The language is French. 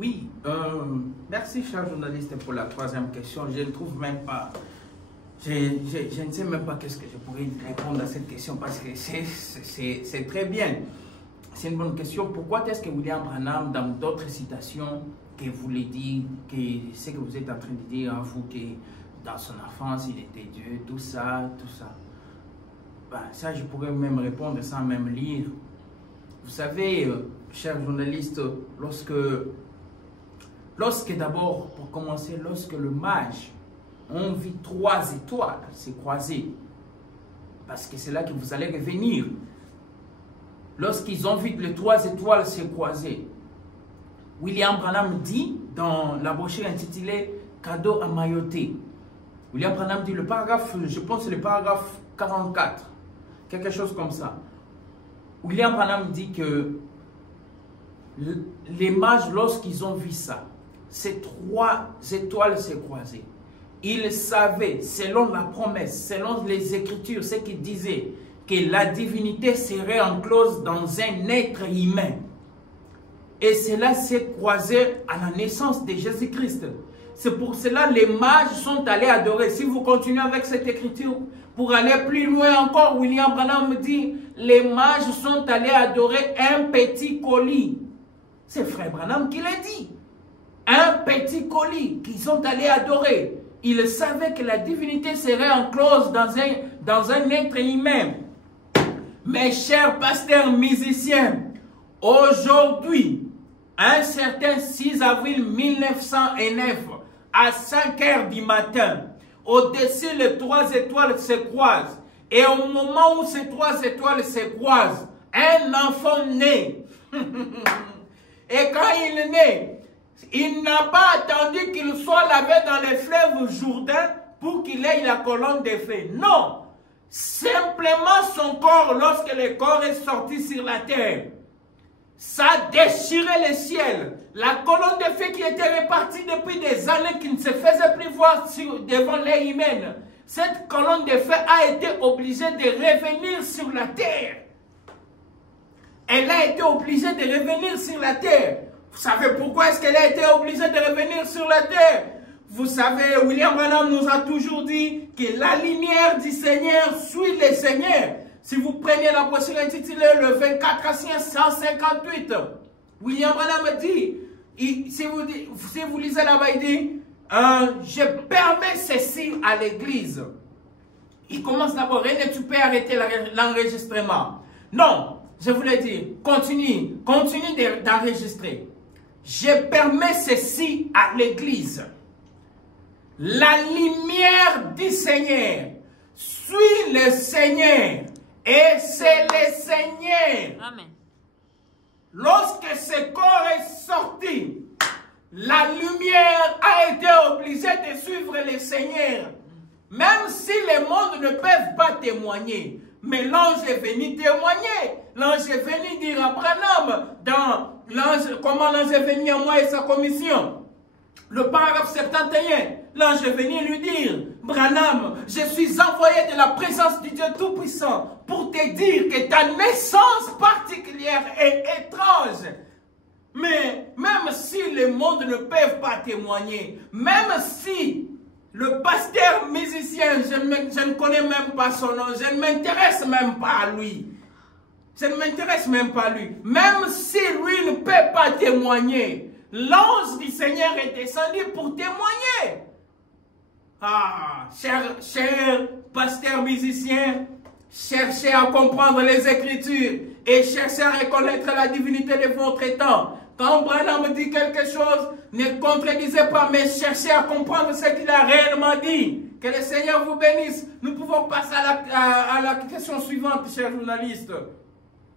Oui, merci cher journaliste pour la troisième question. Je ne trouve même pas, je ne sais même pas qu'est-ce que je pourrais répondre à cette question parce que c'est très bien. C'est une bonne question. Pourquoi est-ce que William Branham, dans d'autres citations, que vous le dites, que ce que vous êtes en train de dire à vous, que dans son enfance, il était Dieu, tout ça, ben, ça, je pourrais même répondre sans même lire. Vous savez, cher journaliste, lorsque d'abord, pour commencer, lorsque le mage, on vit 3 étoiles se croiser, parce que c'est là que vous allez revenir. Lorsqu'ils ont vu les 3 étoiles se croiser, William Branham dit dans la brochure intitulée Cadeau à Mayotte. William Branham dit le paragraphe, je pense c'est le paragraphe 44, quelque chose comme ça. William Branham dit que les mages, lorsqu'ils ont vu ça, ces 3 étoiles se croiser, ils savaient, selon la promesse, selon les Écritures, ce qu'ils disaient, que la divinité serait enclose dans un être humain. Et cela s'est croisé à la naissance de Jésus-Christ. C'est pour cela que les mages sont allés adorer. Si vous continuez avec cette écriture, pour aller plus loin encore, William Branham dit, les mages sont allés adorer un petit colis. C'est Frère Branham qui l'a dit. Un petit colis qu'ils sont allés adorer. Ils savaient que la divinité serait enclose dans un être humain. Mes chers pasteurs musiciens, aujourd'hui, un certain 6 avril 1909, à 5 heures du matin, au-dessus les 3 étoiles se croisent. Et au moment où ces 3 étoiles se croisent, un enfant naît. Et quand il naît, il n'a pas attendu qu'il soit lavé dans les fleuves Jourdain pour qu'il ait la colonne de feu. Non! Simplement son corps, lorsque le corps est sorti sur la terre, ça a déchiré le ciel. La colonne de feu qui était répartie depuis des années, qui ne se faisait plus voir devant l'œil humain, cette colonne de feu a été obligée de revenir sur la terre. Elle a été obligée de revenir sur la terre. Vous savez pourquoi est-ce qu'elle a été obligée de revenir sur la terre? Vous savez, William Branham nous a toujours dit que la lumière du Seigneur suit le Seigneur. Si vous prenez la brochure intitulée le 24 à 158, William Branham dit, si vous lisez là-bas, il dit, je permets ceci à l'église. Il commence d'abord, René, tu peux arrêter l'enregistrement. Non, je voulais dire, continue d'enregistrer. Je permets ceci à l'église. La lumière du Seigneur suit le Seigneur et c'est le Seigneur. Amen. Lorsque ce corps est sorti, la lumière a été obligée de suivre le Seigneur. Même si les mondes ne peuvent pas témoigner, mais l'ange est venu témoigner. L'ange est venu dire à Branham comment l'ange est venu à moi et sa commission. Le paragraphe 71. L'ange est venu lui dire, Branham, je suis envoyé de la présence du Dieu Tout-Puissant pour te dire que ta naissance particulière est étrange. Mais même si le monde ne peut pas témoigner, même si le pasteur musicien, je ne connais même pas son nom, je ne m'intéresse même pas à lui. Je ne m'intéresse même pas à lui. Même si lui ne peut pas témoigner, l'ange du Seigneur est descendu pour témoigner. Ah, cher pasteur musicien, cherchez à comprendre les Écritures et cherchez à reconnaître la divinité de votre temps. Quand Branham dit quelque chose, ne contredisez pas, mais cherchez à comprendre ce qu'il a réellement dit. Que le Seigneur vous bénisse. Nous pouvons passer à la question suivante, cher journaliste.